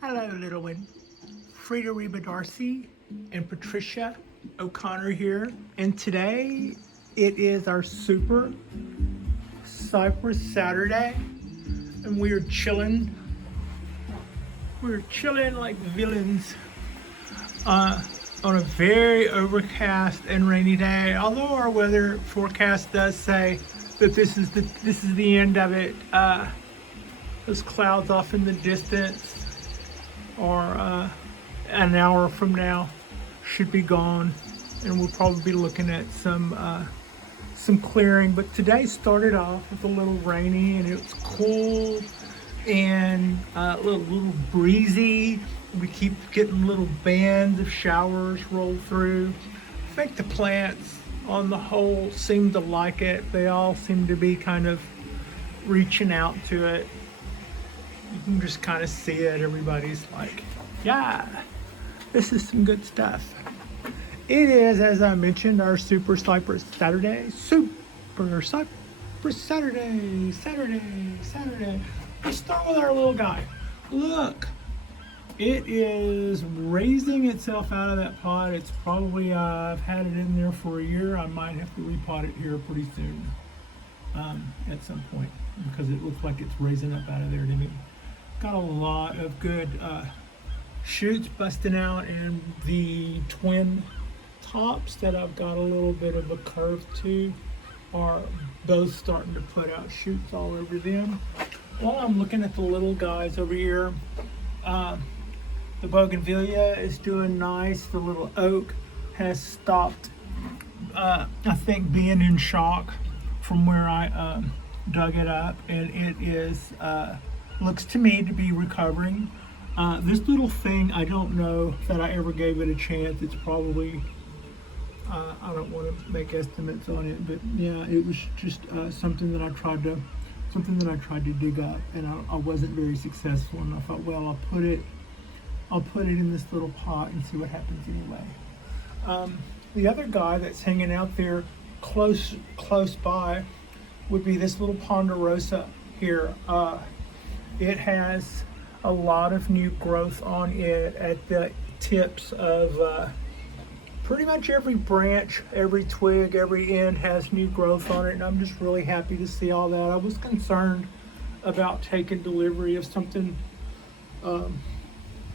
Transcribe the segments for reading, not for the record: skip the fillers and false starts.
Hello, little one. Frida Reba Darcy and Patricia O'Connor here. And today it is our Super Cypress Saturday. And we are chilling. We're chilling like villains on a very overcast and rainy day. Although our weather forecast does say that this is the end of it. Those clouds off in the distance, or an hour from now, should be gone, and we'll probably be looking at some clearing. But today started off with a little rainy, and it was cool and a little breezy. We keep getting little bands of showers roll through. I think the plants on the whole seem to like it. They all seem to be kind of reaching out to it. You can just kind of see it. Everybody's like, yeah, this is some good stuff. It is, as I mentioned, our Super Cypress Saturday. Super Cypress Saturday. Let's start with our little guy. Look, it is raising itself out of that pot. It's probably, I've had it in there for a year. I might have to repot it here pretty soon at some point, because it looks like it's raising up out of there to me. Got a lot of good shoots busting out, and the twin tops that I've got a little bit of a curve to are both starting to put out shoots all over them. While I'm looking at the little guys over here, the bougainvillea is doing nice. The little oak has stopped, I think, being in shock from where I dug it up, and it is looks to me to be recovering. This little thing, I don't know that I ever gave it a chance. It's probably, I don't want to make estimates on it, but yeah, it was just something that I tried to dig up, and I wasn't very successful. And I thought, well, I'll put it in this little pot and see what happens anyway. The other guy that's hanging out there close by would be this little ponderosa here. It has a lot of new growth on it at the tips of pretty much every branch, every twig, every end has new growth on it, and I'm just really happy to see all that. I was concerned about taking delivery of something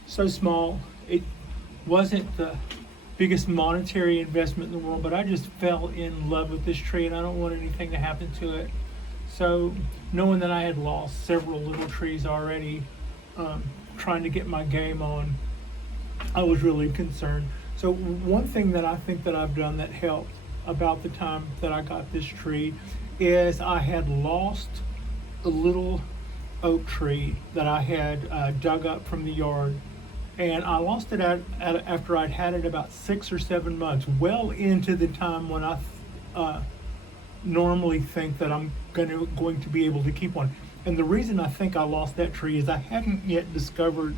so small. It wasn't the biggest monetary investment in the world, but I just fell in love with this tree, and I don't want anything to happen to it. So knowing that I had lost several little trees already, trying to get my game on, I was really concerned. So one thing that I think that I've done that helped about the time that I got this tree is I had lost a little oak tree that I had dug up from the yard, and I lost it after I'd had it about 6 or 7 months, well into the time when I normally think that I'm going to be able to keep one. And the reason I think I lost that tree is I hadn't yet discovered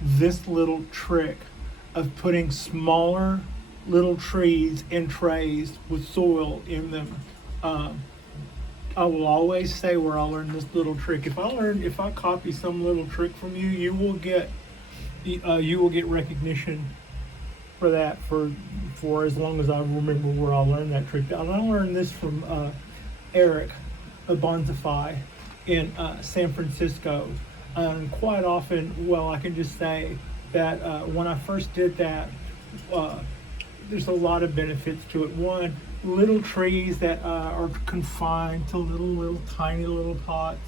this little trick of putting smaller little trees in trays with soil in them. I will always say where I learned this little trick. If I copy some little trick from you, you will get recognition for that for as long as I remember where I learned that trick. And I learned this from Eric of Bonsai in San Francisco. And quite often, well, I can just say that when I first did that, there's a lot of benefits to it. One, little trees that are confined to little tiny little pots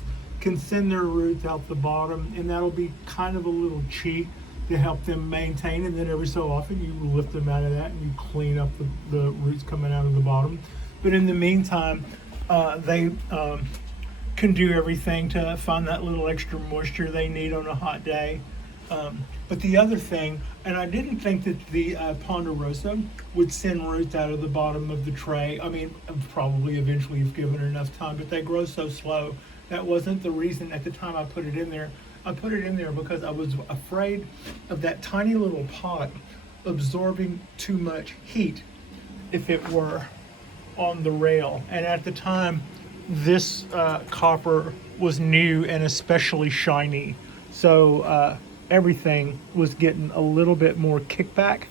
can send their roots out the bottom, and that'll be kind of a little cheat to help them maintain. And then every so often you lift them out of that and you clean up the roots coming out of the bottom. But in the meantime, they can do everything to find that little extra moisture they need on a hot day. But the other thing, and I didn't think that the ponderosa would send roots out of the bottom of the tray. I mean, probably eventually if given enough time, but they grow so slow. That wasn't the reason at the time I put it in there. I put it in there because I was afraid of that tiny little pot absorbing too much heat if it were on the rail. And at the time, this copper was new and especially shiny. So everything was getting a little bit more kickback,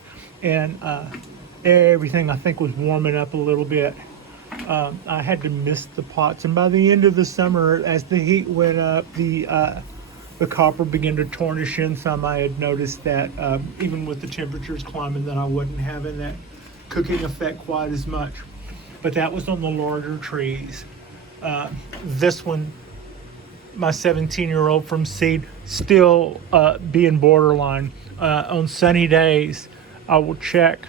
and everything I think was warming up a little bit. I had to mist the pots, and by the end of the summer, as the heat went up, the copper began to tarnish in some. I had noticed that even with the temperatures climbing, that I wasn't having that cooking effect quite as much. But that was on the larger trees. This one, my 17-year-old from seed, still being borderline. On sunny days, I will check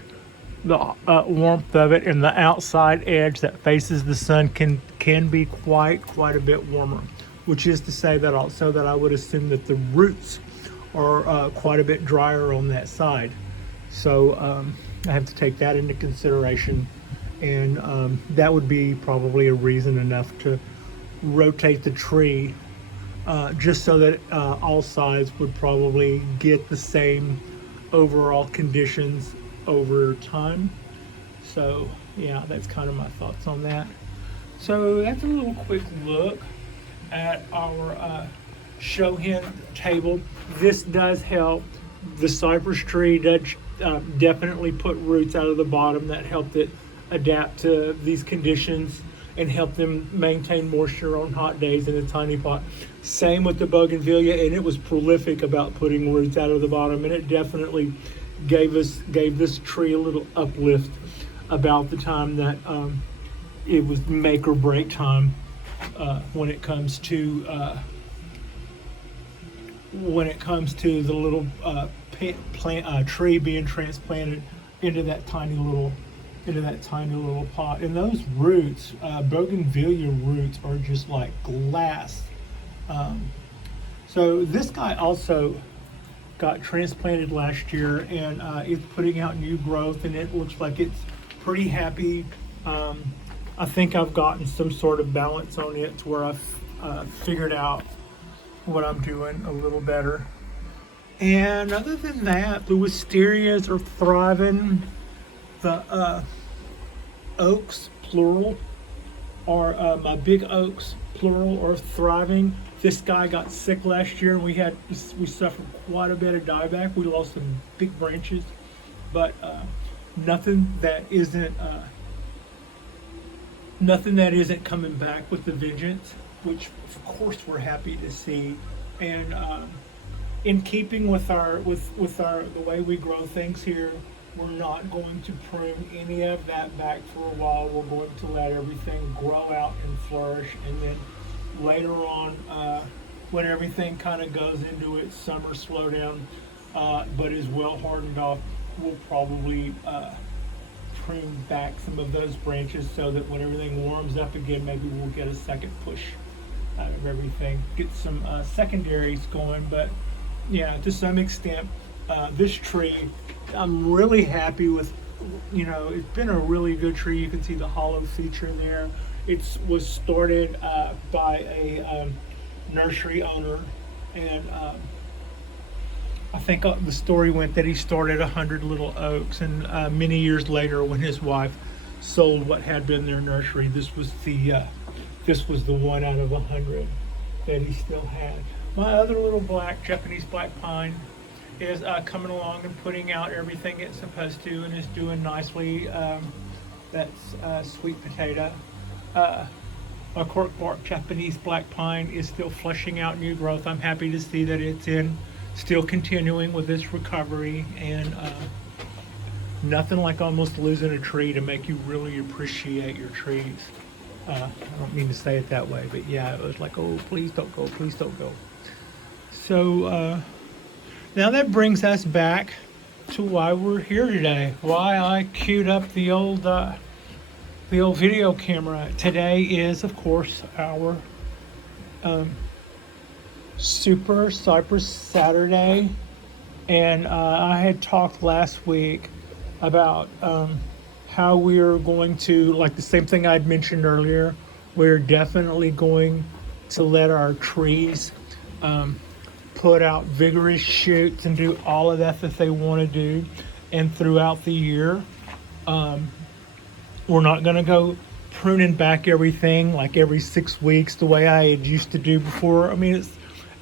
the warmth of it, and the outside edge that faces the sun can be quite a bit warmer, which is to say that also that I would assume that the roots are quite a bit drier on that side. So I have to take that into consideration, and that would be probably a reason enough to rotate the tree just so that all sides would probably get the same overall conditions over time. So yeah, that's kind of my thoughts on that. So that's a little quick look at our show hen table. This does help. The cypress tree does definitely put roots out of the bottom that helped it adapt to these conditions and help them maintain moisture on hot days in a tiny pot. Same with the bougainvillea, and it was prolific about putting roots out of the bottom, and it definitely gave this tree a little uplift about the time that it was make or break time when it comes to the little tree being transplanted into that tiny little pot. And those roots, bougainvillea roots, are just like glass. So this guy also got transplanted last year, and it's putting out new growth, and it looks like it's pretty happy. I think I've gotten some sort of balance on it to where I've figured out what I'm doing a little better. And other than that, the wisterias are thriving. The oaks, plural, are my big oaks, plural, are thriving. This guy got sick last year, and we suffered quite a bit of dieback. We lost some big branches, but nothing that isn't coming back with the vengeance, which of course we're happy to see. And in keeping with the way we grow things here, we're not going to prune any of that back for a while. We're going to let everything grow out and flourish, and then later on, when everything kind of goes into its summer slowdown, but is well hardened off, we'll probably prune back some of those branches so that when everything warms up again, maybe we'll get a second push out of everything, get some secondaries going. But yeah, to some extent, this tree, I'm really happy with. It's been a really good tree. You can see the hollow feature there. It was started by a nursery owner, and I think the story went that he started 100 little oaks, and many years later, when his wife sold what had been their nursery, this was the one out of 100 that he still had. My other little Japanese black pine is coming along and putting out everything it's supposed to, and is doing nicely. That's sweet potato. A corkbark Japanese black pine is still fleshing out new growth. I'm happy to see that it's still continuing with its recovery, and nothing like almost losing a tree to make you really appreciate your trees. I don't mean to say it that way, but yeah, it was like, oh, please don't go, please don't go. So now that brings us back to why we're here today, why I queued up the old video camera. Today is, of course, our Super Cypress Saturday, and I had talked last week about how we're going to, like the same thing I'd mentioned earlier, we're definitely going to let our trees put out vigorous shoots and do all of that they want to do. And throughout the year, we're not going to go pruning back everything like every 6 weeks the way I had used to do before. I mean,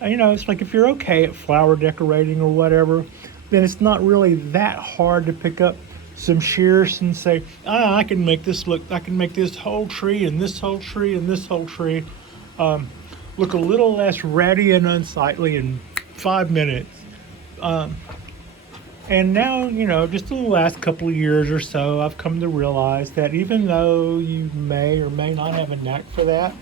You know, it's like if you're okay at flower decorating or whatever, then it's not really that hard to pick up some shears and say, ah, I can make this look, I can make this whole tree and this whole tree and this whole tree look a little less ratty and unsightly in 5 minutes. And now, you know, just in the last couple of years or so, I've come to realize that even though you may or may not have a knack for that,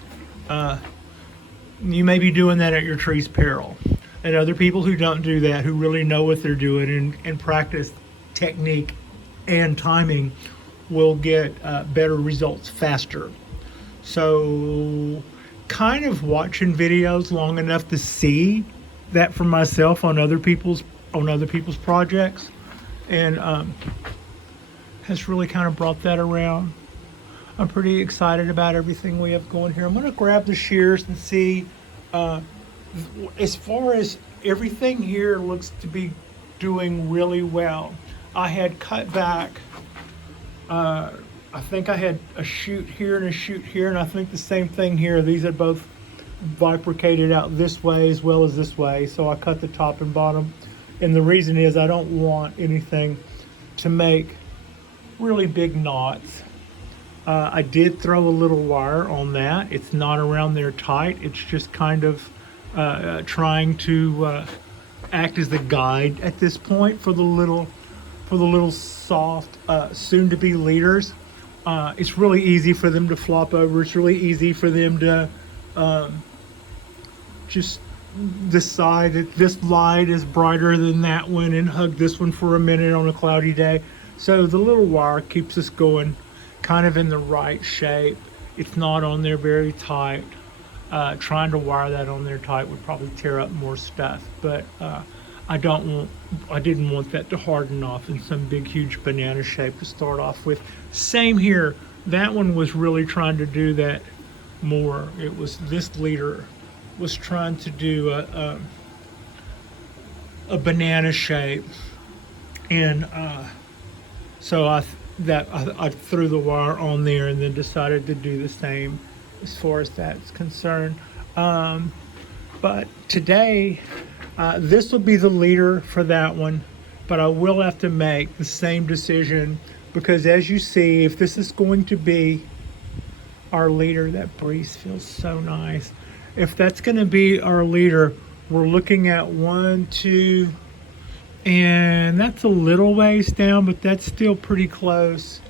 you may be doing that at your tree's peril. And other people who don't do that, who really know what they're doing and practice technique and timing, will get better results faster. So, kind of watching videos long enough to see that for myself on other people's projects, and has really kind of brought that around. I'm pretty excited about everything we have going here. I'm going to grab the shears and see. As far as everything here looks to be doing really well. I had cut back. I think I had a shoot here and a shoot here, and I think the same thing here. These are both bifurcated out this way as well as this way, so I cut the top and bottom. And the reason is I don't want anything to make really big knots. I did throw a little wire on that. It's not around there tight. It's just kind of trying to act as the guide at this point for the little soft soon-to-be leaders. It's really easy for them to flop over. It's really easy for them to just decide that this light is brighter than that one and hug this one for a minute on a cloudy day. So the little wire keeps us going kind of in the right shape. It's not on there very tight. Trying to wire that on there tight would probably tear up more stuff, but I didn't want that to harden off in some big huge banana shape to start off with. Same here. That one was really trying to do that more. It was this leader was trying to do a banana shape, and so I threw the wire on there and then decided to do the same as far as that's concerned. But today, this will be the leader for that one, but I will have to make the same decision, because as you see, if this is going to be our leader, that breeze feels so nice. If that's going to be our leader, we're looking at 1, 2, and that's a little ways down, but that's still pretty close.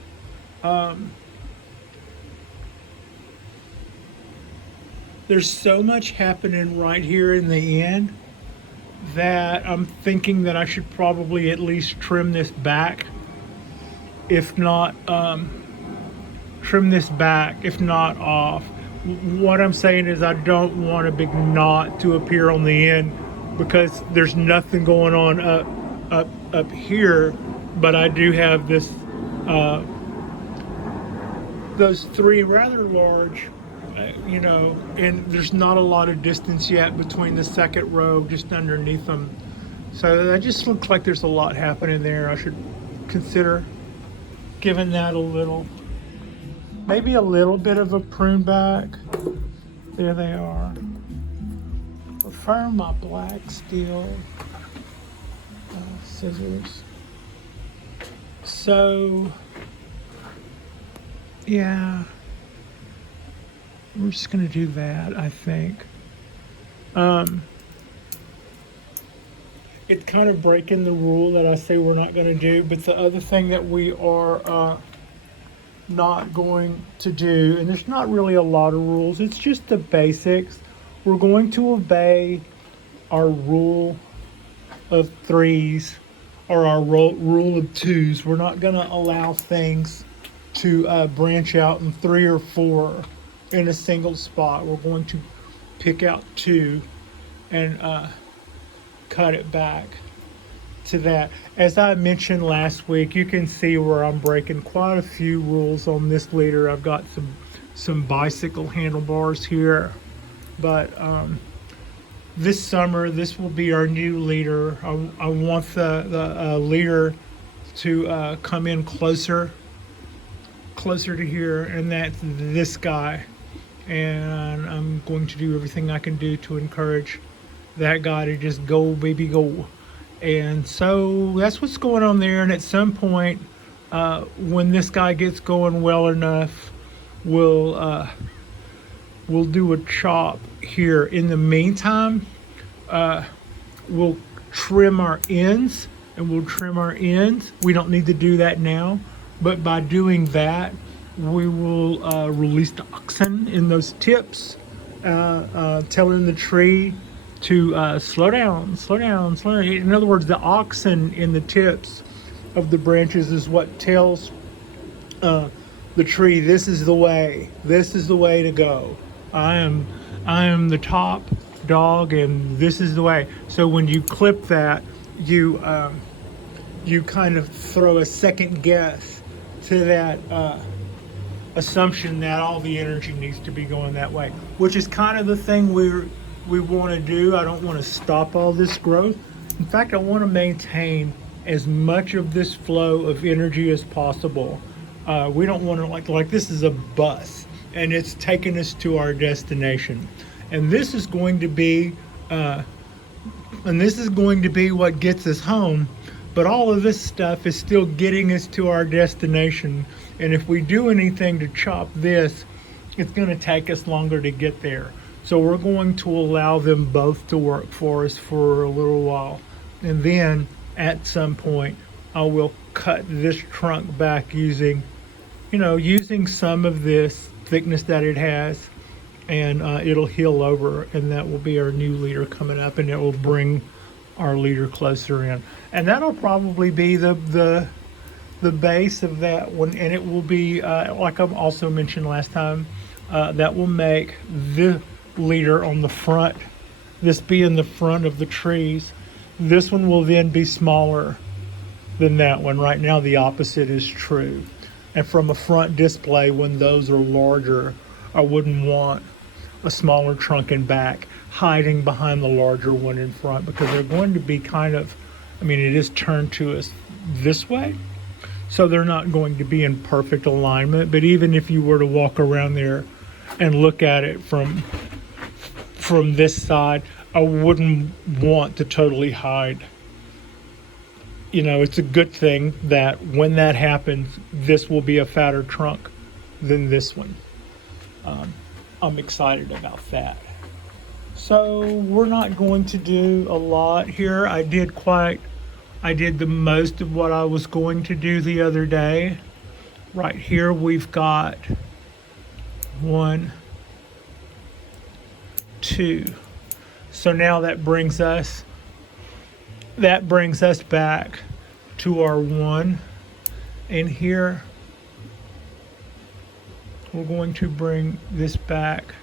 There's so much happening right here in the end that I'm thinking that I should probably at least trim this back. If not, trim this back, if not off. What I'm saying is I don't want a big knot to appear on the end, because there's nothing going on up here, but I do have this those 3 rather large, you know, and there's not a lot of distance yet between the second row just underneath them. So that just looks like there's a lot happening there. I should consider giving that maybe a little bit of a prune back. There they are. Prefer my black steel scissors. So, yeah, we're just gonna do that, I think. It's kind of breaking the rule that I say we're not gonna do, but the other thing that we are not going to do, and there's not really a lot of rules, it's just the basics. We're going to obey our rule of 3s or our rule of 2s. We're not going to allow things to branch out in 3 or 4 in a single spot. We're going to pick out 2 and cut it back to that. As I mentioned last week, you can see where I'm breaking quite a few rules on this leader. I've got some bicycle handlebars here, but this summer this will be our new leader. I want the leader to come in closer to here, and that's this guy, and I'm going to do everything I can do to encourage that guy to just go, baby, go. And so that's what's going on there. And at some point, when this guy gets going well enough, we'll do a chop here. In the meantime, we'll trim our ends, and we'll trim our ends. We don't need to do that now, but by doing that, we will release the oxen in those tips, telling the tree to slow down, slow down, slow down. In other words, the oxen in the tips of the branches is what tells the tree, this is the way to go. I am the top dog, and this is the way. So when you clip that, you kind of throw a second guess to that assumption that all the energy needs to be going that way, which is kind of the thing we want to do. I don't want to stop all this growth. In fact, I want to maintain as much of this flow of energy as possible. We don't want to like this is a bus, and it's taking us to our destination, and this is going to be what gets us home. But all of this stuff is still getting us to our destination. And if we do anything to chop this, it's going to take us longer to get there. So we're going to allow them both to work for us for a little while. And then at some point, I will cut this trunk back using some of this thickness that it has. And it'll heal over, and that will be our new leader coming up, and it will bring our leader closer in. And that'll probably be the base of that one, and it will be like I've also mentioned last time, that will make the leader on the front, this be in the front of the trees. This one will then be smaller than that one. Right now the opposite is true, and from a front display, when those are larger, I wouldn't want a smaller trunk in back hiding behind the larger one in front, because they're going to be it is turned to us this way, so they're not going to be in perfect alignment. But even if you were to walk around there and look at it from this side, I wouldn't want to totally hide. It's a good thing that when that happens, this will be a fatter trunk than this one. I'm excited about that. So we're not going to do a lot here. I did the most of what I was going to do the other day. Right here we've got 1, 2. So now that brings us back to our 1. And here we're going to bring this back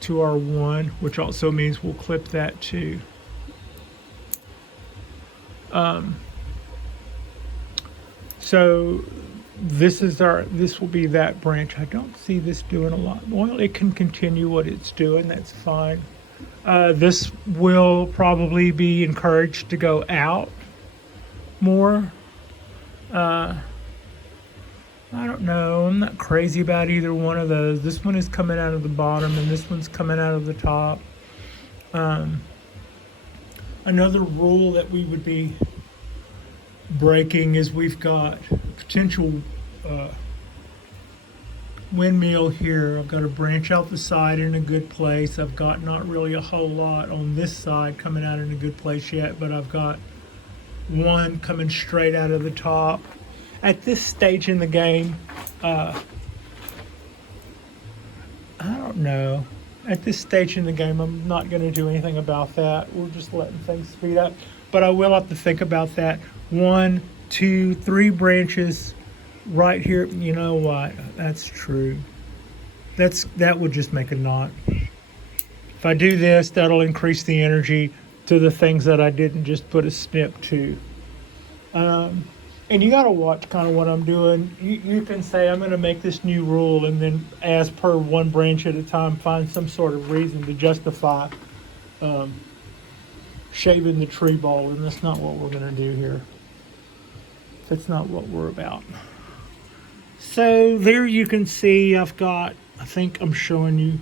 to our 1, which also means we'll clip that too. So this will be that branch. I don't see this doing a lot. Well, it can continue what it's doing. That's fine. This will probably be encouraged to go out more. I don't know. I'm not crazy about either one of those. This one is coming out of the bottom, and this one's coming out of the top. Another rule that we would be breaking is we've got potential windmill here. I've got to branch out the side in a good place. I've got not really a whole lot on this side coming out in a good place yet, but I've got one coming straight out of the top. At this stage in the game, I don't know. At this stage in the game, I'm not going to do anything about that. We're just letting things speed up. But I will have to think about that. 1, 2, 3 branches right here. You know what? That's true. That would just make a knot. If I do this, that'll increase the energy to the things that I didn't just put a snip to. And you got to watch kind of what I'm doing. You can say, I'm going to make this new rule, and then as per one branch at a time, find some sort of reason to justify shaving the tree ball, and that's not what we're going to do here. That's not what we're about. So there you can see I think I'm showing you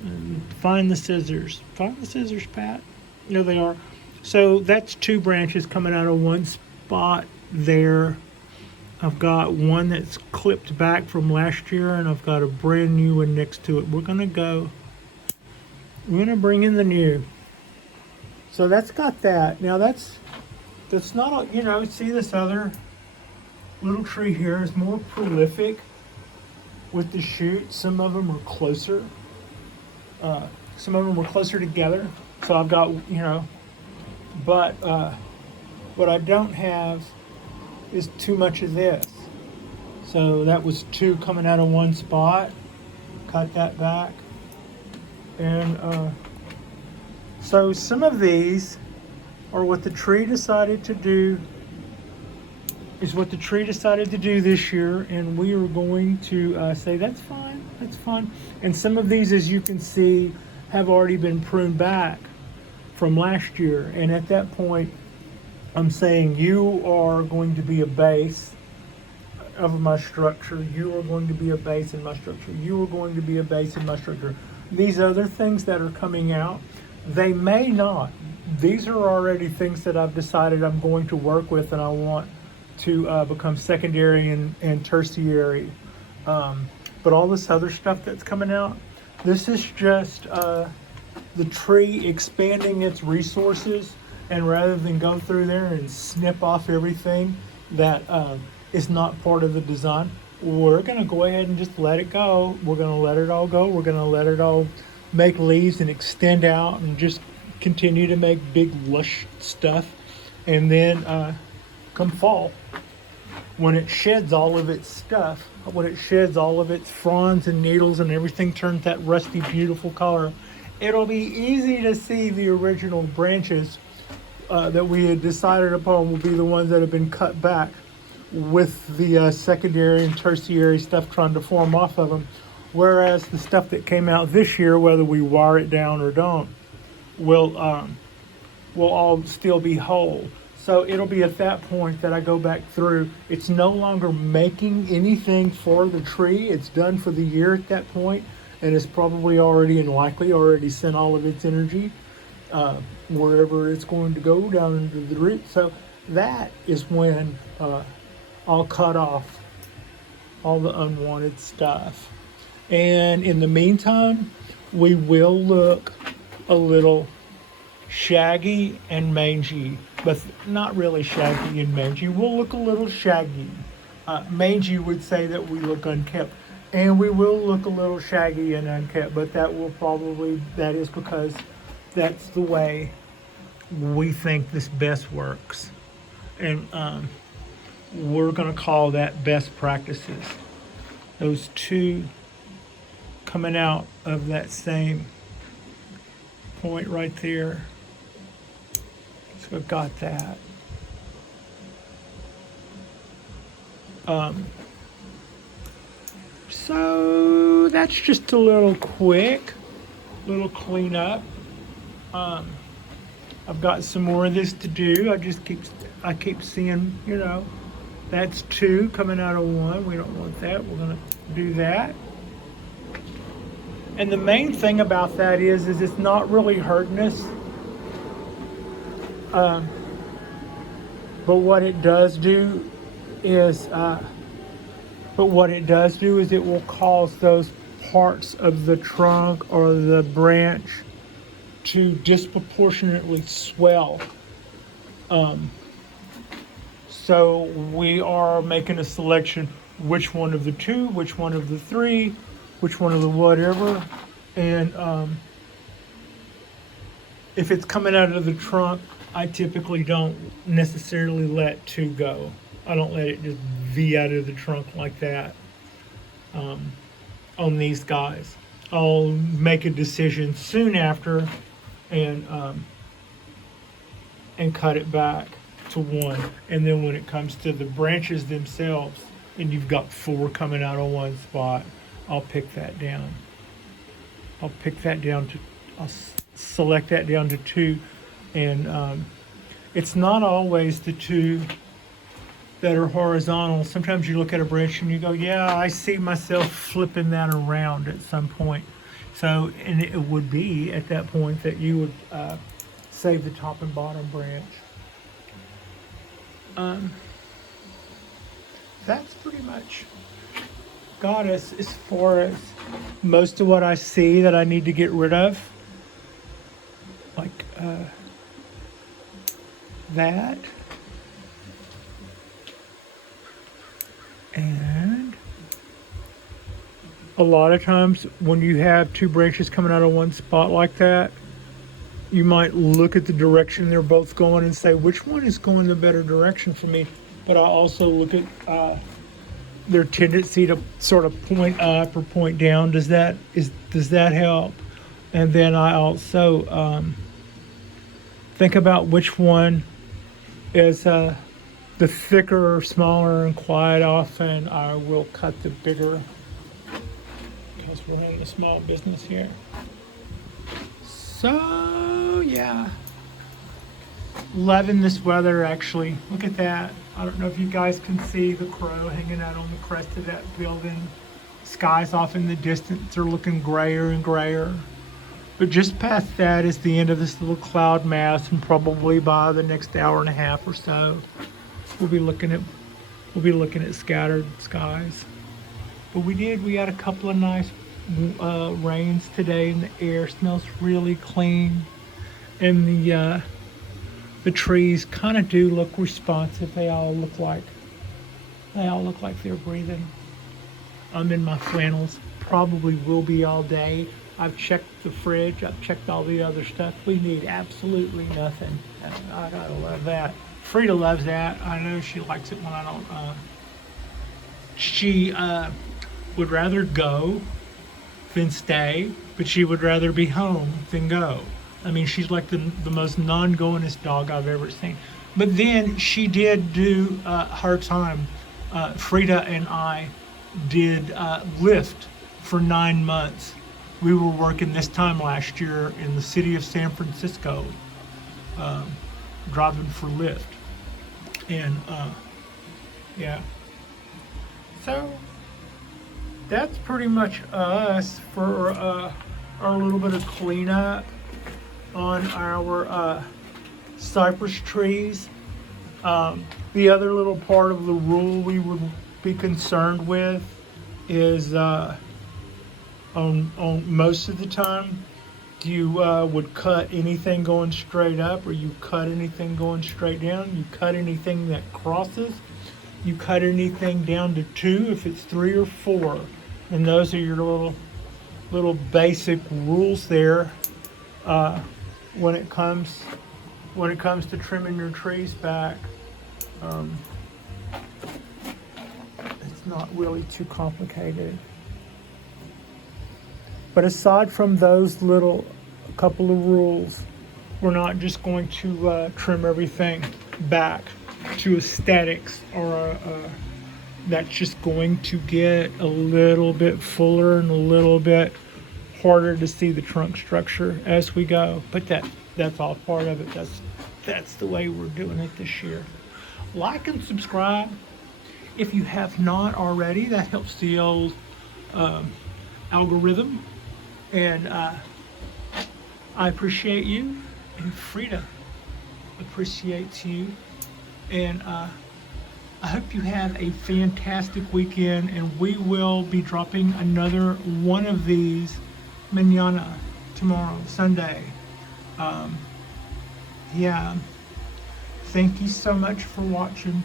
And find the scissors. Find the scissors, Pat. There they are. So that's 2 branches coming out of one spot there. I've got one that's clipped back from last year, and I've got a brand new one next to it. We're gonna bring in the new. So that's got that. Now that's not, see this other little tree here is more prolific with the shoots. Some of them are closer. Some of them were closer together. So I've got, but what I don't have is too much of this. So that was 2 coming out of one spot. Cut that back. And so some of these are what the tree decided to do, this year, and we are going to say that's fine. And some of these, as you can see, have already been pruned back from last year. And at that point, I'm saying you are going to be a base of my structure. You are going to be a base in my structure. You are going to be a base in my structure. These other things that are coming out, they may not. These are already things that I've decided I'm going to work with, and I want to become secondary and tertiary. But all this other stuff that's coming out, this is just the tree expanding its resources, and rather than go through there and snip off everything that is not part of the design, we're going to go ahead and just let it go. We're going to let it all go. We're going to let it all make leaves and extend out and just continue to make big lush stuff. And then come fall, when it sheds all of its stuff, when it sheds all of its fronds and needles and everything turns that rusty beautiful color, it'll be easy to see the original branches that we had decided upon will be the ones that have been cut back, with the secondary and tertiary stuff trying to form off of them. Whereas the stuff that came out this year, whether we wire it down or don't, will all still be whole. So it'll be at that point that I go back through. It's no longer making anything for the tree. It's done for the year at that point, and it's probably already and likely already sent all of its energy wherever it's going to go, down into the root. So that is when I'll cut off all the unwanted stuff. And in the meantime, we will look a little shaggy and mangy, but not really shaggy and mangy. We'll look a little shaggy. Mangy would say that we look unkept, and we will look a little shaggy and unkept, but that is because that's the way we think this best works. And we're going to call that best practices. Those 2 coming out of that same point right there. So I've got that. So that's just a little cleanup. I've got some more of this to do. I keep seeing, that's 2 coming out of 1. We don't want that. We're gonna do that. And the main thing about that is it's not really hurting us. But what it does do is it will cause those parts of the trunk or the branch to disproportionately swell. So we are making a selection, which one of the 2, which one of the 3, which one of the whatever. And if it's coming out of the trunk, I typically don't necessarily let 2 go. I don't let it just V out of the trunk like that on these guys. I'll make a decision soon after and cut it back to 1. And then when it comes to the branches themselves, and you've got 4 coming out of one spot, I'll pick that down. I'll select that down to 2. And it's not always the 2 that are horizontal. Sometimes you look at a branch and you go, yeah, I see myself flipping that around at some point. So, and it would be at that point that you would save the top and bottom branch. That's pretty much got us as far as most of what I see that I need to get rid of. Like that. And a lot of times when you have two branches coming out of one spot like that, you might look at the direction they're both going and say, which one is going the better direction for me? But I also look at their tendency to sort of point up or point down. Does that help? And then I also think about which one is the thicker or smaller, and quite often I will cut the bigger because we're in the small business here. So yeah, loving this weather actually. Look at that. I don't know if you guys can see the crow hanging out on the crest of that building. Skies off in the distance are looking grayer and grayer. But just past that is the end of this little cloud mass, and probably by the next hour and a half or so, we'll be looking at scattered skies. But we got a couple of nice rains today, and the air smells really clean, and the trees kind of do look responsive. They all look like they're breathing. I'm in my flannels, probably will be all day. I've checked the fridge, I've checked all the other stuff. We need absolutely nothing. I gotta love that. Frida loves that. I know she likes it when I don't. She would rather go than stay, but she would rather be home than go. I mean, she's like the most non-goingest dog I've ever seen. But then she did do her time. Frida and I did Lyft for 9 months. We were working this time last year in the city of San Francisco, driving for Lyft. And yeah. So that's pretty much us for our little bit of cleanup on our cypress trees. The other little part of the rule we would be concerned with is on most of the time, you would cut anything going straight up, or you cut anything going straight down. You cut anything that crosses. You cut anything down to 2 if it's 3 or 4. And those are your little basic rules there when it comes to trimming your trees back. It's not really too complicated. But aside from those couple of rules, we're not just going to trim everything back to aesthetics, or that's just going to get a little bit fuller and a little bit harder to see the trunk structure as we go. But that's all part of it. That's the way we're doing it this year. Like and subscribe if you have not already. That helps the old algorithm. And I appreciate you, and Frida appreciates you. And I hope you have a fantastic weekend, and we will be dropping another one of these mañana, tomorrow, Sunday. Yeah. Thank you so much for watching.